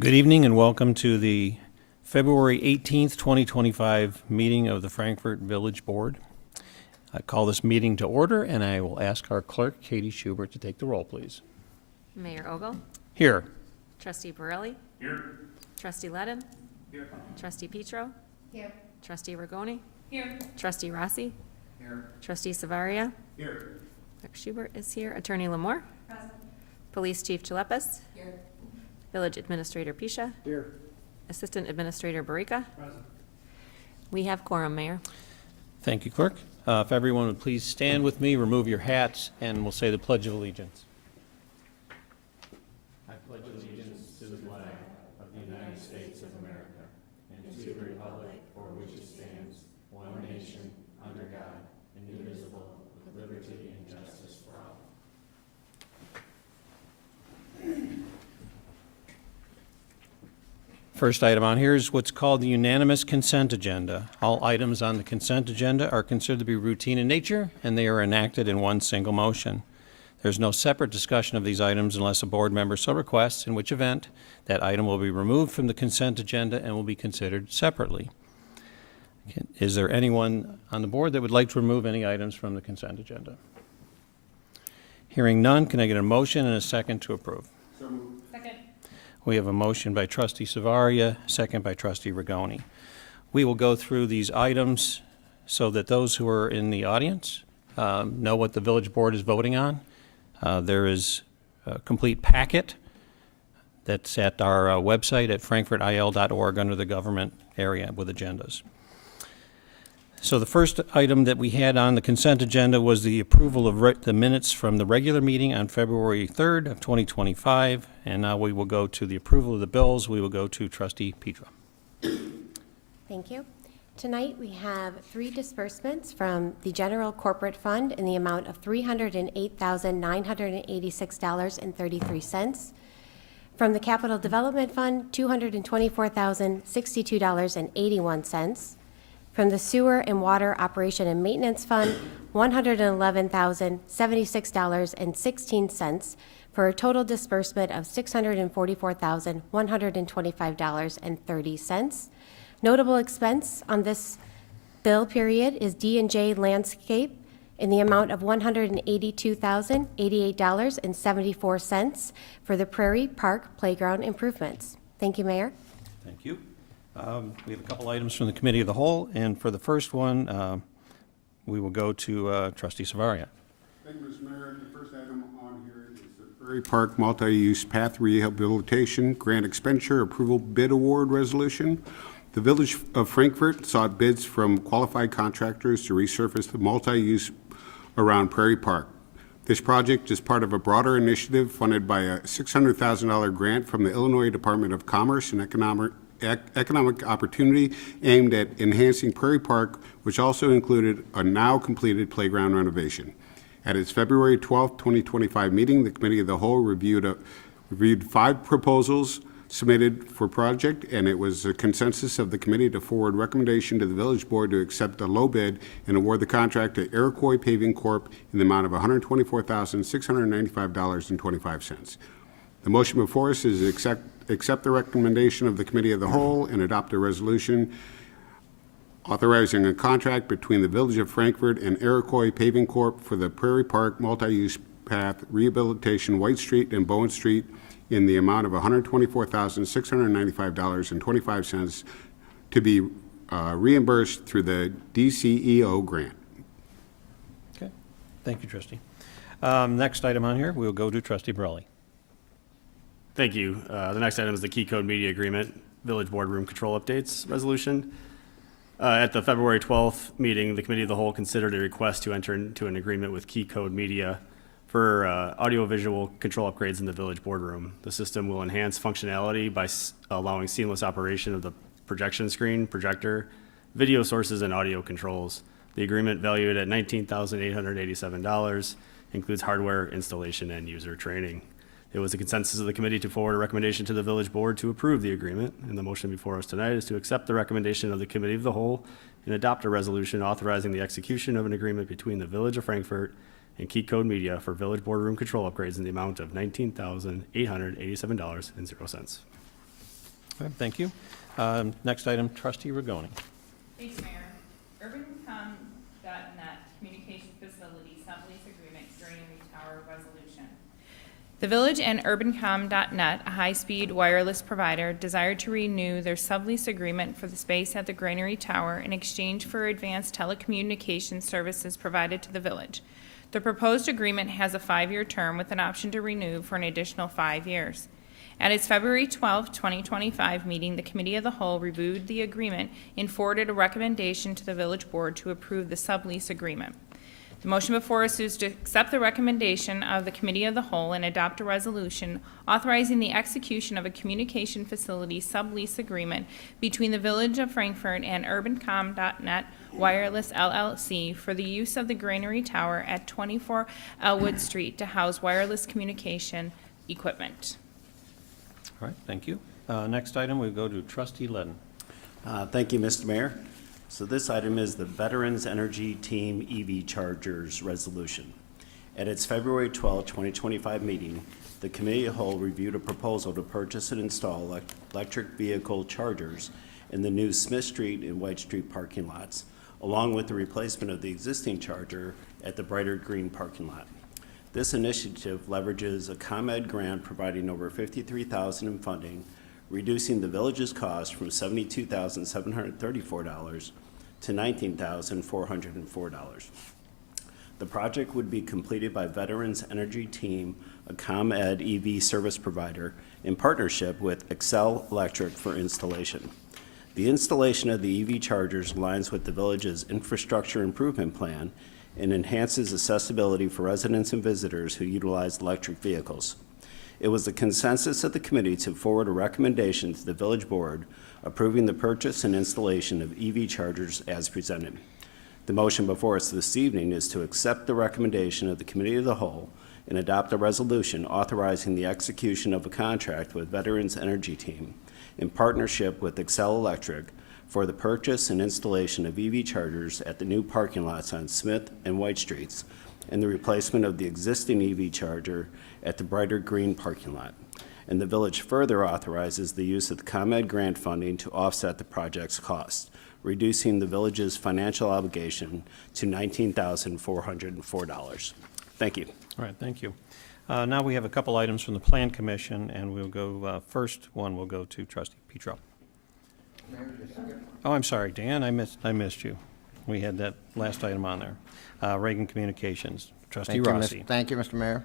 Good evening and welcome to the February 18th, 2025 meeting of the Frankfort Village Board. I call this meeting to order and I will ask our clerk, Katie Schubert, to take the roll, please. Mayor Ogle? Here. Trustee Borelli? Here. Trustee Ledden? Here. Trustee Petro? Here. Trustee Rigoni? Here. Trustee Rossi? Here. Trustee Savaria? Here. Clerk Schubert is here. Attorney Lamore? Present. Police Chief Chalepis? Here. Village Administrator Pisha? Here. Assistant Administrator Barika? Present. We have quorum, Mayor. Thank you, clerk. If everyone would please stand with me, remove your hats, and we'll say the Pledge of Allegiance. I pledge allegiance to the flag of the United States of America and to the republic for which it stands, one nation, under God, indivisible, with liberty and justice for all. First item on here is what's called the unanimous consent agenda. All items on the consent agenda are considered to be routine in nature, and they are enacted in one single motion. There's no separate discussion of these items unless a board member so requests, in which event that item will be removed from the consent agenda and will be considered separately. Is there anyone on the board that would like to remove any items from the consent agenda? Hearing none, can I get a motion and a second to approve? So moved. Second. We have a motion by Trustee Savaria, second by Trustee Rigoni. We will go through these items so that those who are in the audience know what the village board is voting on. There is a complete packet that's at our website at frankfortil.org under the government area with agendas. So the first item that we had on the consent agenda was the approval of the minutes from the regular meeting on February 3rd of 2025. And now we will go to the approval of the bills. We will go to Trustee Petra. Thank you. Tonight, we have 3 disbursements from the General Corporate Fund in the amount of $308,986.33. From the Capital Development Fund, $224,062.81. From the Sewer and Water Operation and Maintenance Fund, $111,076.16, for a total disbursement of $644,125.30. Notable expense on this bill period is D&J Landscape in the amount of $182,088.74 for the Prairie Park Playground improvements. Thank you, Mayor. Thank you. We have a couple items from the Committee of the Whole. And for the first one, we will go to Trustee Savaria. Thank you, Mr. Mayor. The first item on here is the Prairie Park Multi-Use Path Rehabilitation Grant Expenditure Approval Bid Award Resolution. The Village of Frankfort sought bids from qualified contractors to resurface the multi-use around Prairie Park. This project is part of a broader initiative funded by a $600,000 grant from the Illinois Department of Commerce and Economic Opportunity aimed at enhancing Prairie Park, which also included a now completed playground renovation. At its February 12, 2025 meeting, the Committee of the Whole reviewed 5 proposals submitted for project, and it was a consensus of the committee to forward recommendation to the village board to accept a low bid and award the contract to Iroquois Paving Corp. In the amount of $124,695.25. The motion before us is accept the recommendation of the Committee of the Whole and adopt a resolution authorizing a contract between the Village of Frankfort and Iroquois Paving Corp. For the Prairie Park Multi-Use Path Rehabilitation, White Street and Bowen Street, in the amount of $124,695.25 to be reimbursed through the DCEO grant. Okay. Thank you, Trustee. Next item on here, we will go to Trustee Borelli. Thank you. The next item is the Key Code Media Agreement, Village Boardroom Control Updates Resolution. At the February 12th meeting, the Committee of the Whole considered a request to enter into an agreement with Key Code Media for audiovisual control upgrades in the Village Boardroom. The system will enhance functionality by allowing seamless operation of the projection screen, projector, video sources, and audio controls. The agreement, valued at $19,887, includes hardware installation and user training. It was a consensus of the committee to forward a recommendation to the village board to approve the agreement, and the motion before us tonight is to accept the recommendation of the Committee of the Whole and adopt a resolution authorizing the execution of an agreement between the Village of Frankfort and Key Code Media for village boardroom control upgrades in the amount of $19,887.00. Okay, thank you. Next item, trustee Rigoni. Thanks, Mayor. UrbanCom.net Communication Facility Sublease Agreement Granary Tower Resolution. The Village and UrbanCom.net, a high-speed wireless provider, desired to renew their sublease agreement for the space at the Granary Tower in exchange for advanced telecommunications services provided to the village. The proposed agreement has a 5-year term with an option to renew for an additional 5 years. At its February 12, 2025 meeting, the Committee of the Whole reviewed the agreement and forwarded a recommendation to the Village Board to approve the sublease agreement. The motion before us is to accept the recommendation of the Committee of the Whole and adopt a resolution authorizing the execution of a communication facility sublease agreement between the Village of Frankfort and UrbanCom.net Wireless LLC for the use of the Granary Tower at 24 Elwood Street to house wireless communication equipment. All right, thank you. Next item, we go to trustee Ledden. Thank you, Mr. Mayor. So this item is the Veterans Energy Team EV Chargers Resolution. At its February 12, 2025 meeting, the Committee of the Whole reviewed a proposal to purchase and install electric vehicle chargers in the new Smith Street and White Street parking lots, along with the replacement of the existing charger at the Brighter Green parking lot. This initiative leverages a ComEd grant providing over $53,000 in funding, reducing the village's cost from $72,734 to $19,404. The project would be completed by Veterans Energy Team, a ComEd EV service provider, in partnership with Excel Electric for installation. The installation of the EV chargers aligns with the village's infrastructure improvement plan and enhances accessibility for residents and visitors who utilize electric vehicles. It was the consensus of the committee to forward a recommendation to the village board approving the purchase and installation of EV chargers as presented. The motion before us this evening is to accept the recommendation of the Committee of the Whole and adopt a resolution authorizing the execution of a contract with Veterans Energy Team in partnership with Excel Electric for the purchase and installation of EV chargers at the new parking lots on Smith and White Streets and the replacement of the existing EV charger at the Brighter Green parking lot. And the village further authorizes the use of the ComEd grant funding to offset the project's cost, reducing the village's financial obligation to $19,404. Thank you. All right, thank you. Now we have a couple items from the Plan Commission, and we'll go, first one will go to trustee Petro. Oh, I'm sorry, Dan, I missed you. We had that last item on there. Reagan Communications, trustee Rossi. Thank you, Mr. Mayor.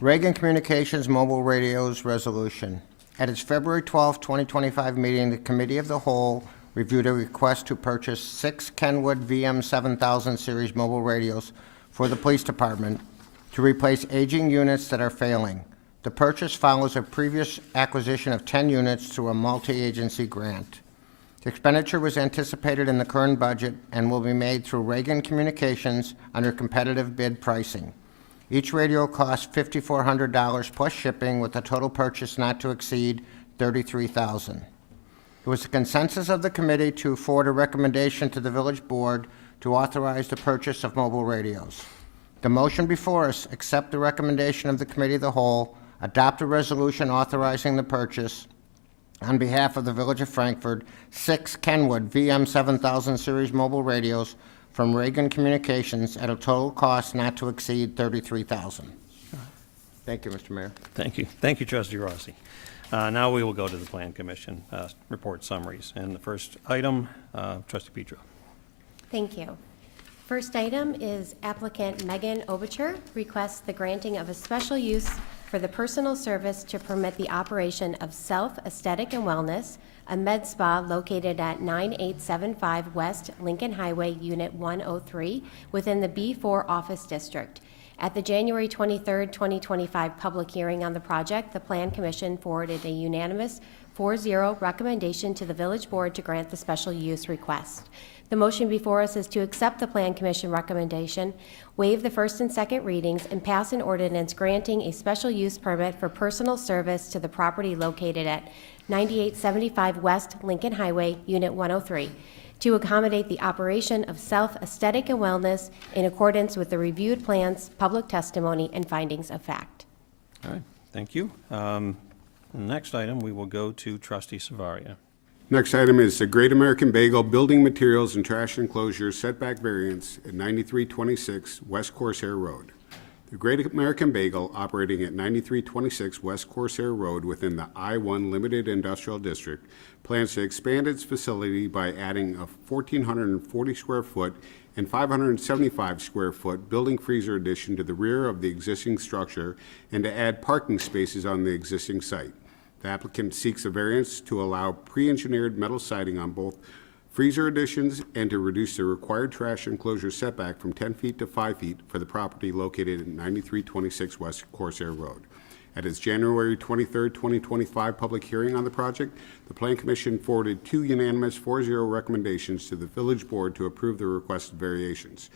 Reagan Communications Mobile Radios Resolution. At its February 12, 2025 meeting, the Committee of the Whole reviewed a request to purchase 6 Kenwood VM7000 series mobile radios for the police department to replace aging units that are failing. The purchase follows a previous acquisition of 10 units through a multi-agency grant. The expenditure was anticipated in the current budget and will be made through Reagan Communications under competitive bid pricing. Each radio costs $5,400 plus shipping, with a total purchase not to exceed $33,000. It was the consensus of the committee to forward a recommendation to the village board to authorize the purchase of mobile radios. The motion before us: accept the recommendation of the Committee of the Whole, adopt a resolution authorizing the purchase on behalf of the Village of Frankfort, 6 Kenwood VM7000 series mobile radios from Reagan Communications at a total cost not to exceed $33,000. Thank you, Mr. Mayor. Thank you. Thank you, trustee Rossi. Now we will go to the Plan Commission report summaries. And the first item, trustee Petro. Thank you. First item is applicant Megan Obicher requests the granting of a special use for the personal service to permit the operation of Self Aesthetic and Wellness, a med spa located at 9875 West Lincoln Highway, Unit 103, within the B4 Office District. At the January 23, 2025 public hearing on the project, the Plan Commission forwarded a unanimous 4-0 recommendation to the Village Board to grant the special use request. The motion before us is to accept the Plan Commission recommendation, waive the first and second readings, and pass an ordinance granting a special use permit for personal service to the property located at 9875 West Lincoln Highway, Unit 103, to accommodate the operation of Self Aesthetic and Wellness in accordance with the reviewed plans, public testimony, and findings of fact. All right, thank you. Next item, we will go to trustee Savaria. Next item is the Great American Bagel Building Materials and Trash Enclosure Setback Variance at 9326 West Corsair Road. The Great American Bagel, operating at 9326 West Corsair Road within the I-1 Limited Industrial District, plans to expand its facility by adding a 1,440 square foot and 575 square foot building freezer addition to the rear of the existing structure and to add parking spaces on the existing site. The applicant seeks a variance to allow pre-engineered metal siding on both freezer additions and to reduce the required trash enclosure setback from 10 feet to 5 feet for the property located at 9326 West Corsair Road. At its January 23, 2025 public hearing on the project, the Plan Commission forwarded 2 unanimous 4-0 recommendations to the Village Board to approve the requested variations.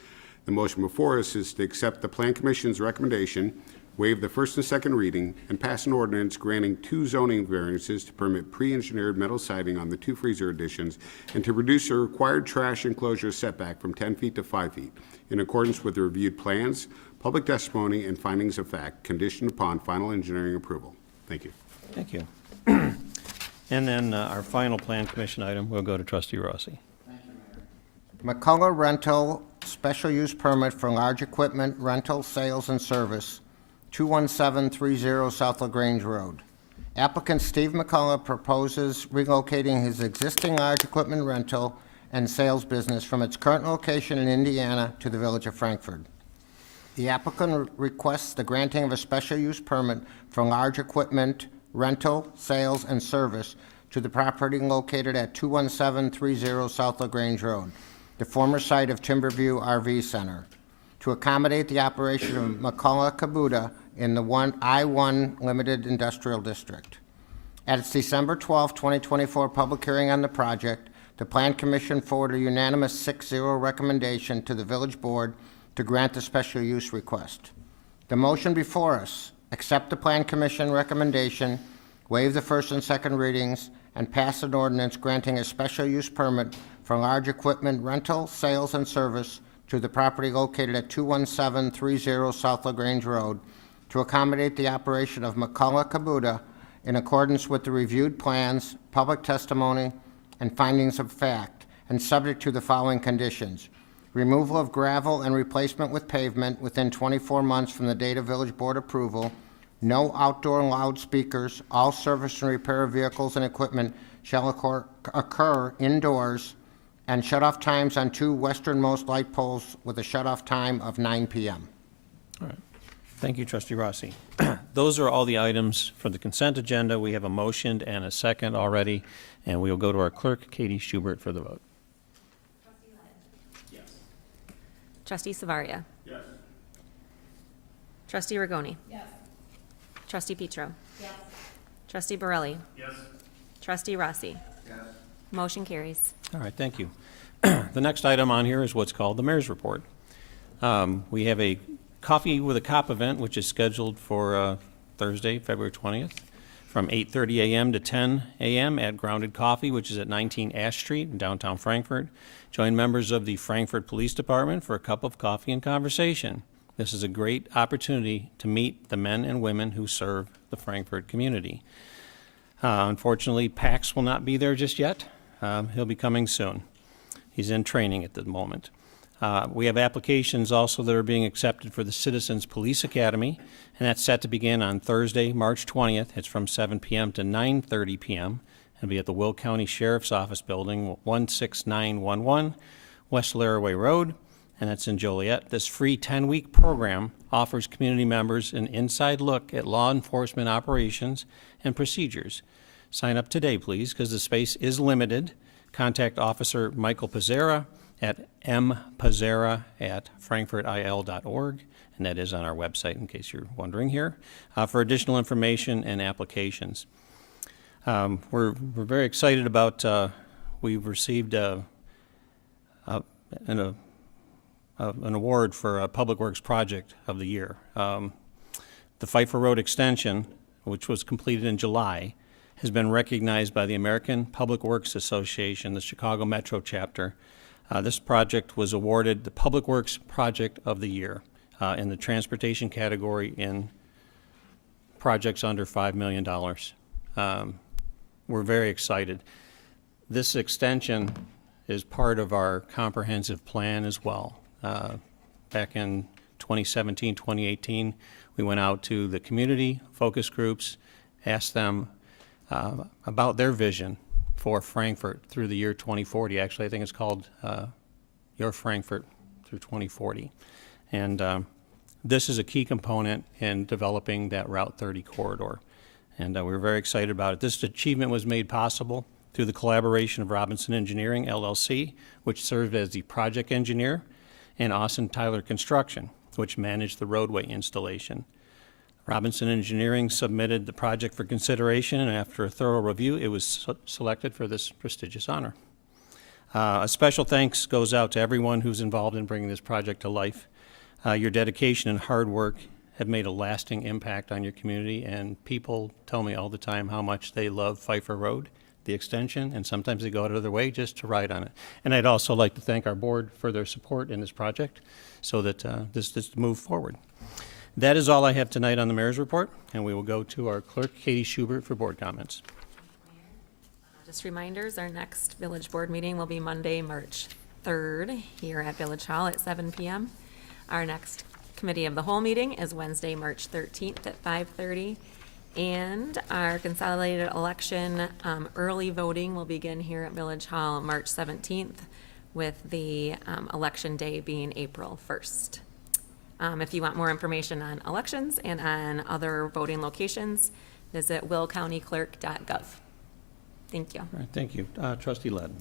The motion before us is to accept the Plan Commission's recommendation, waive the first and second reading, and pass an ordinance granting 2 zoning variances to permit pre-engineered metal siding on the 2 freezer additions and to reduce the required trash enclosure setback from 10 feet to 5 feet in accordance with the reviewed plans, public testimony, and findings of fact, conditioned upon final engineering approval. Thank you. Thank you. And then our final Plan Commission item, we'll go to trustee Rossi. McCullough Rental Special Use Permit for Large Equipment Rental, Sales, and Service, 21730 South LaGrange Road. Applicant Steve McCullough proposes relocating his existing large equipment rental and sales business from its current location in Indiana to the village of Frankfort. The applicant requests the granting of a special use permit for large equipment rental, sales, and service to the property located at 21730 South LaGrange Road, the former site of Timberview RV Center, to accommodate the operation of McCullough Kabuta in the I-1 Limited Industrial District. At its December 12, 2024 public hearing on the project, the Plan Commission forwarded a unanimous 6-0 recommendation to the Village Board to grant the special use request. The motion before us: accept the Plan Commission recommendation, waive the first and second readings, and pass an ordinance granting a special use permit for large equipment rental, sales, and service to the property located at 21730 South LaGrange Road to accommodate the operation of McCullough Kabuta in accordance with the reviewed plans, public testimony, and findings of fact, and subject to the following conditions: removal of gravel and replacement with pavement within 24 months from the date of Village Board approval, no outdoor loudspeakers, all service and repair of vehicles and equipment shall occur indoors, and shut-off times on 2 westernmost light poles with a shut-off time of 9 p.m. All right. Thank you, trustee Rossi. Those are all the items for the consent agenda. We have a motion and a second already, and we will go to our clerk, Katie Schubert, for the vote. Trustee Savaria? Yes. Trustee Rigoni? Yes. Trustee Petro? Yes. Trustee Borelli? Yes. Trustee Rossi? Yes. Motion carries. All right, thank you. The next item on here is what's called the mayor's report. We have a Coffee with a Cop event, which is scheduled for Thursday, February 20th, from 8:30 a.m. to 10 a.m. at Grounded Coffee, which is at 19 Ash Street in downtown Frankfort. Join members of the Frankfort Police Department for a cup of coffee and conversation. This is a great opportunity to meet the men and women who serve the Frankfort community. Unfortunately, Pax will not be there just yet. He'll be coming soon. He's in training at the moment. We have applications also that are being accepted for the Citizens Police Academy, and that's set to begin on Thursday, March 20th. It's from 7 p.m. to 9:30 p.m. It'll be at the Will County Sheriff's Office Building, 16911 West Laraway Road, and that's in Joliet. This free 10-week program offers community members an inside look at law enforcement operations and procedures. Sign up today, please, because the space is limited. Contact Officer Michael Pizzera at mpizzera@frankfortil.org, and that is on our website in case you're wondering here, for additional information and applications. We're very excited about, we've received an award for a Public Works Project of the Year. The Pfeiffer Road Extension, which was completed in July, has been recognized by the American Public Works Association, the Chicago Metro chapter. This project was awarded the Public Works Project of the Year in the transportation category in projects under $5 million. we're very excited. This extension is part of our comprehensive plan as well. Back in 2017, 2018, we went out to the community, focus groups, asked them about their vision for Frankfort through the year 2040. Actually, I think it's called Your Frankfort through 2040. And this is a key component in developing that Route 30 corridor. And we're very excited about it. This achievement was made possible through the collaboration of Robinson Engineering, LLC, which served as the project engineer, and Austin Tyler Construction, which managed the roadway installation. Robinson Engineering submitted the project for consideration, and after a thorough review, it was selected for this prestigious honor. A special thanks goes out to everyone who's involved in bringing this project to life. Your dedication and hard work have made a lasting impact on your community, and people tell me all the time how much they love Pfeiffer Road, the extension, and sometimes they go out of their way just to ride on it. And I'd also like to thank our board for their support in this project so that this move forward. That is all I have tonight on the mayor's report, and we will go to our clerk, Katie Schubert, for board comments. Just reminders, our next village board meeting will be Monday, March 3rd, here at Village Hall at 7 p.m. Our next committee of the whole meeting is Wednesday, March 13th at 5:30. And our consolidated election early voting will begin here at Village Hall March 17th, with the election day being April 1st. If you want more information on elections and on other voting locations, visit willcountyclerk.gov. Thank you. All right, thank you. Trustee Ledden.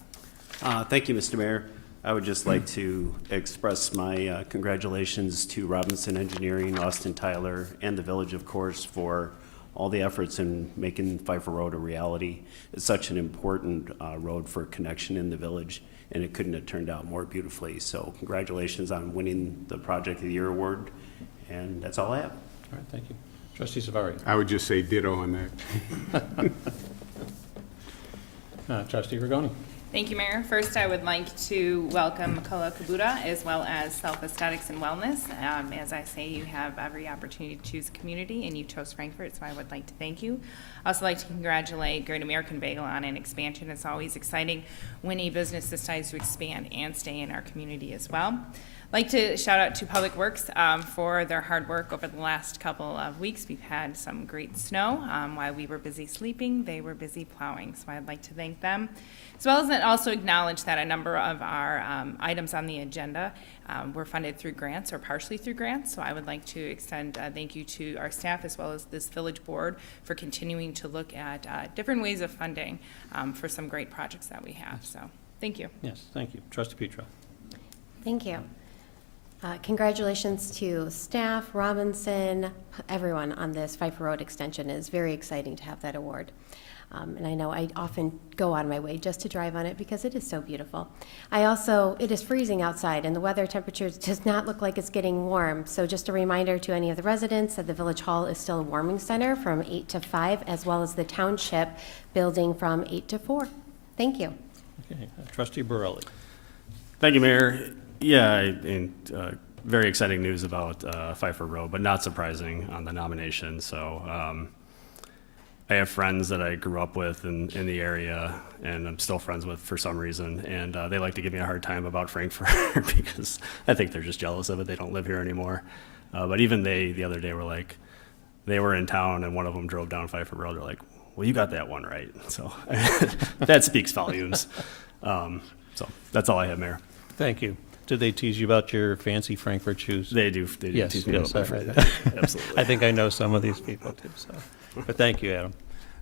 Thank you, Mr. Mayor. I would just like to express my congratulations to Robinson Engineering, Austin Tyler, and the village, of course, for all the efforts in making Pfeiffer Road a reality. It's such an important road for connection in the village, and it couldn't have turned out more beautifully. So congratulations on winning the Project of the Year award, and that's all I have. All right, thank you. Trustee Savari. I would just say ditto on that. Trustee Rigoni. Thank you, Mayor. First, I would like to welcome Makola Kabuta, as well as Self Aesthetics and Wellness. As I say, you have every opportunity to choose a community, and you chose Frankfort, so I would like to thank you. I also like to congratulate Great American Bagel on an expansion. It's always exciting when a business decides to expand and stay in our community as well. I'd like to shout out to Public Works for their hard work over the last couple of weeks. We've had some great snow. While we were busy sleeping, they were busy plowing, so I'd like to thank them. As well as also acknowledge that a number of our items on the agenda were funded through grants or partially through grants. So I would like to extend a thank you to our staff as well as this village board for continuing to look at different ways of funding for some great projects that we have. So thank you. Yes, thank you. Trustee Petro. Thank you. Congratulations to staff, Robinson, everyone on this Pfeiffer Road extension. It is very exciting to have that award. And I know I often go out of my way just to drive on it because it is so beautiful. It is freezing outside and the weather temperature does not look like it's getting warm. So just a reminder to any of the residents that the Village Hall is still a warming center from 8 to 5, as well as the Township building from 8 to 4. Thank you. Okay, Trustee Borelli. Thank you, Mayor. Yeah, and very exciting news about Pfeiffer Road, but not surprising on the nomination. So I have friends that I grew up with in the area, and I'm still friends with for some reason, and they like to give me a hard time about Frankfort because I think they're just jealous of it. They don't live here anymore. But even they, the other day, were like, they were in town, and one of them drove down Pfeiffer Road. They're like, well, you got that one right. So that speaks volumes. So that's all I have, Mayor. Thank you. Did they tease you about your fancy Frankfurt shoes? They do Yes, tease me yes, about I heard my that. Absolutely. I think I know some of these people too, so. But thank you, Adam.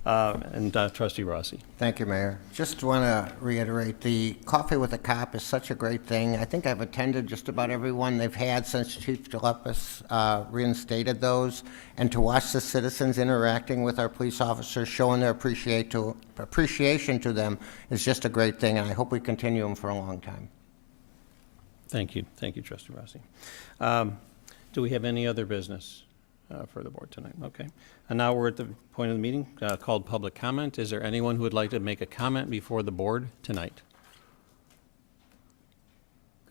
And Trustee Rossi. Thank you, Mayor. Just want to reiterate, the Coffee with a Cop is such a great thing. I think I've attended just about every one they've had since Chief Gillespie reinstated those. And to watch the citizens interacting with our police officers, showing their appreciation to them is just a great thing, and I hope we continue them for a long time. Thank you, Trustee Rossi. Do we have any other business for the board tonight? Okay. And now we're at the point of the meeting called public comment. Is there anyone who would like to make a comment before the board tonight?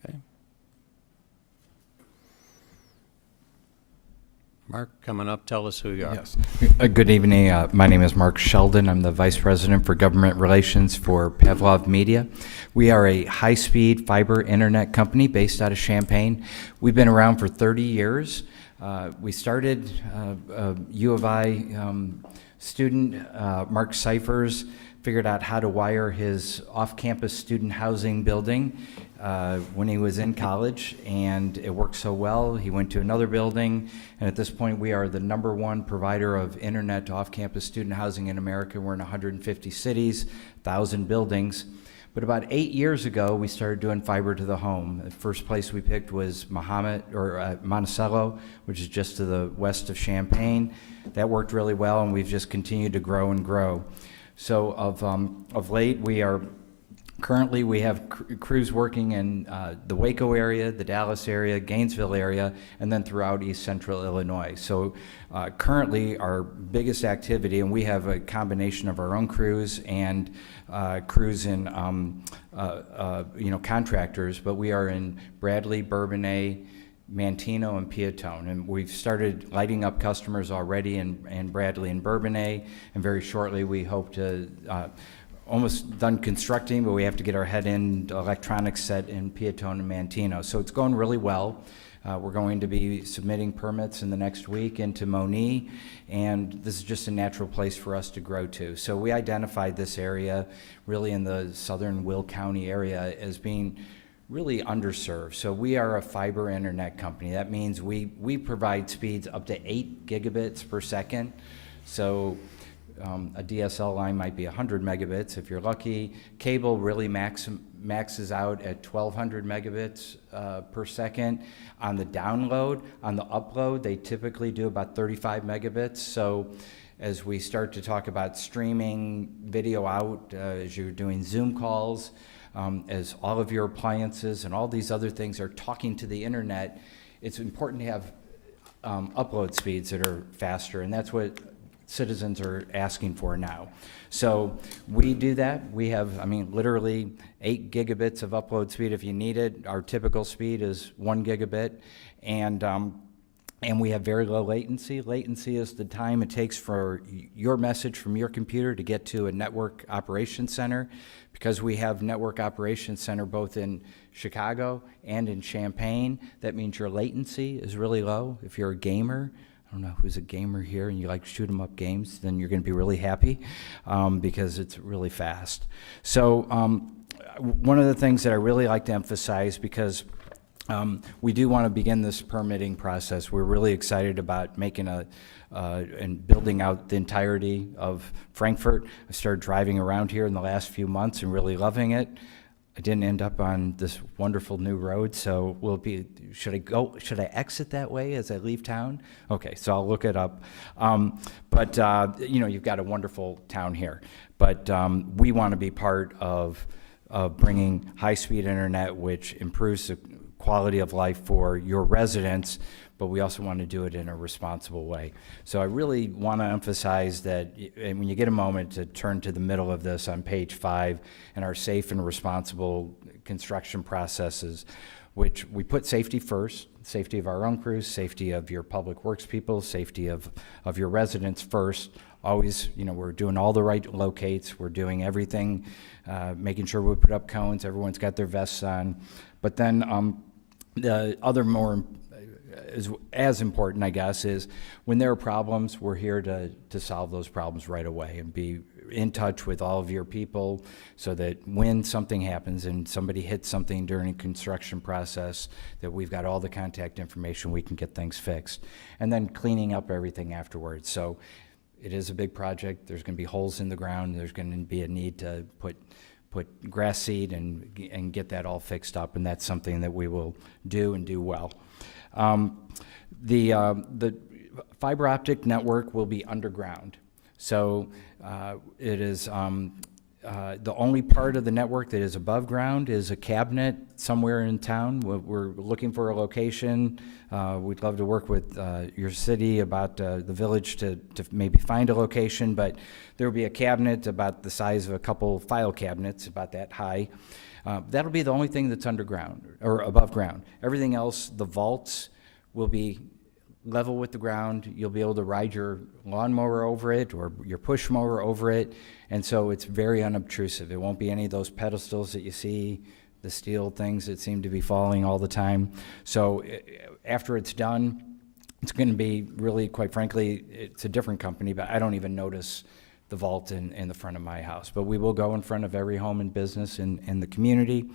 Okay. Mark, coming up, tell us who you are. Yes. Good evening. My name is Mark Sheldon. I'm the Vice President for Government Relations for Pavlov Media. We are a high-speed fiber internet company based out of Champaign. We've been around for 30 years. We started U of I student, Mark Cyphers, figured out how to wire his off-campus student housing building when he was in college, and it worked so well. He went to another building, and at this point, we are the #1 provider of internet to off-campus student housing in America. We're in 150 cities, 1,000 buildings. But about 8 years ago, we started doing fiber to the home. The first place we picked was Monticello, which is just to the west of Champaign. That worked really well, and we've just continued to grow and grow. So of late, currently we have crews working in the Waco area, the Dallas area, Gainesville area, and then throughout East Central Illinois. So currently our biggest activity, and we have a combination of our own crews and crews in contractors, but we are in Bradley, Bourbonnais, Manteno, and Piatone, and we've started lighting up customers already in Bradley and Bourbonnais, and very shortly we hope to almost done constructing, but we have to get our head in electronics set in Piatone and Manteno. So it's going really well. We're going to be submitting permits in the next week into Moni, and this is just a natural place for us to grow to. So we identified this area really in the southern Will County area as being really underserved. So we are a fiber internet company. That means we provide speeds up to 8 gigabits per second. So a DSL line might be 100 megabits if you're lucky. Cable really maxes out at 1,200 megabits per second on the download. On the upload, they typically do about 35 megabits. So as we start to talk about streaming video out, as you're doing Zoom calls, as all of your appliances and all these other things are talking to the internet, it's important to have upload speeds that are faster, and that's what citizens are asking for now. So we do that. We have, literally 8 gigabits of upload speed if you need it. Our typical speed is 1 gigabit, and we have very low latency. Latency is the time it takes for your message from your computer to get to a network operations center. Because we have network operations center both in Chicago and in Champaign, that means your latency is really low. If you're a gamer, I don't know who's a gamer here and you like shoot 'em up games, then you're going to be really happy because it's really fast. So one of the things that I really like to emphasize, because we do want to begin this permitting process. We're really excited about making and building out the entirety of Frankfort. I started driving around here in the last few months and really loving it. I didn't end up on this wonderful new road, so should I exit that way as I leave town? Okay, so I'll look it up. But you've got a wonderful town here. But we want to be part of bringing high-speed internet, which improves the quality of life for your residents, but we also want to do it in a responsible way. So I really want to emphasize that, and when you get a moment to turn to the middle of this on page 5, and our safe and responsible construction processes, which we put safety first, safety of our own crews, safety of your public works people, safety of your residents first. Always, we're doing all the right locates, we're doing everything, making sure we put up cones, everyone's got their vests on. But then the other more as important, I guess, is when there are problems, we're here to solve those problems right away and be in touch with all of your people so that when something happens and somebody hits something during a construction process, that we've got all the contact information, we can get things fixed. And then cleaning up everything afterwards. So it is a big project. There's going to be holes in the ground. There's going to be a need to put grass seed and get that all fixed up, and that's something that we will do and do well. The fiber optic network will be underground. So it is the only part of the network that is above ground is a cabinet somewhere in town. We're looking for a location. We'd love to work with your city about the village to maybe find a location, but there will be a cabinet about the size of a couple file cabinets, about that high. That'll be the only thing that's underground or above ground. Everything else, the vaults, will be level with the ground. You'll be able to ride your lawnmower over it or your push mower over it. And so it's very unobtrusive. It won't be any of those pedestals that you see, the steel things that seem to be falling all the time. So after it's done, it's going to be really, quite frankly, it's a different company, but I don't even notice the vault in the front of my house. But we will go in front of every home and business in the community.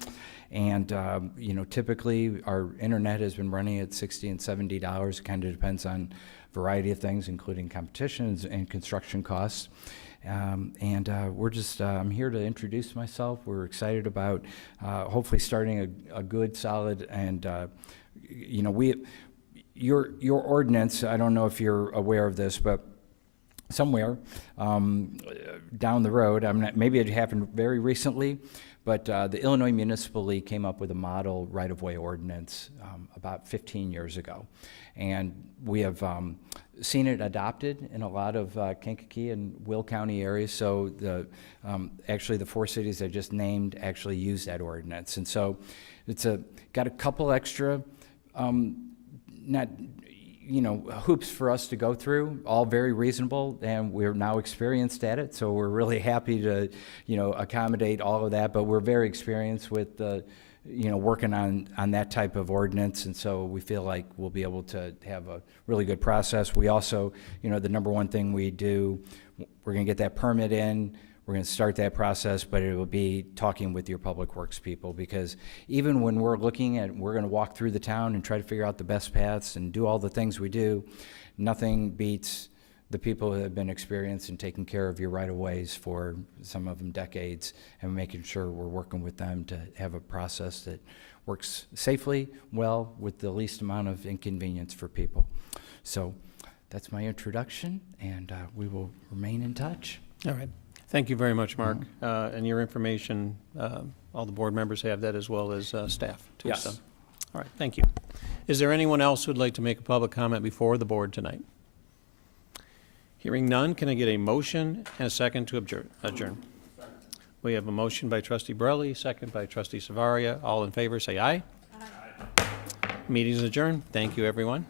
And, you know, typically our internet has been running at $60 and $70. It kind of depends on a variety of things, including competitions and construction costs. We're just, I'm here to introduce myself. We're excited about hopefully starting a good, solid, and, you know, your ordinance, I don't know if you're aware of this, but somewhere down the road, maybe it happened very recently, but the Illinois Municipal League came up with a model right-of-way ordinance about 15 years ago. And we have seen it adopted in a lot of Kankakee and Will County areas. So actually the 4 cities I just named actually use that ordinance. And so it's got a couple extra hoops for us to go through, all very reasonable, and we're now experienced at it, so we're really happy to, accommodate all of that, but we're very experienced with, working on that type of ordinance, and so we feel like we'll be able to have a really good process. We also, the number one thing we do, we're gonna get that permit in, we're going to start that process, but it will be talking with your public works people, because even when we're we're going to walk through the town and try to figure out the best paths and do all the things we do, nothing beats the people who have been experienced in taking care of your right-of-ways for some of them decades, and making sure we're working with them to have a process that works safely, well, with the least amount of inconvenience for people. So that's my introduction, and we will remain in touch. All right. Thank you very much, Mark. And your information, all the board members have that, as well as staff, too. Yes. So, all right, thank you. Is there anyone else who'd like to make a public comment before the board tonight? Hearing none, can I get a motion and a second to adjourn? We have a motion by trustee Borelli, second by trustee Savaria. All in favor, say aye. Aye. Meeting is adjourned. Thank you, everyone.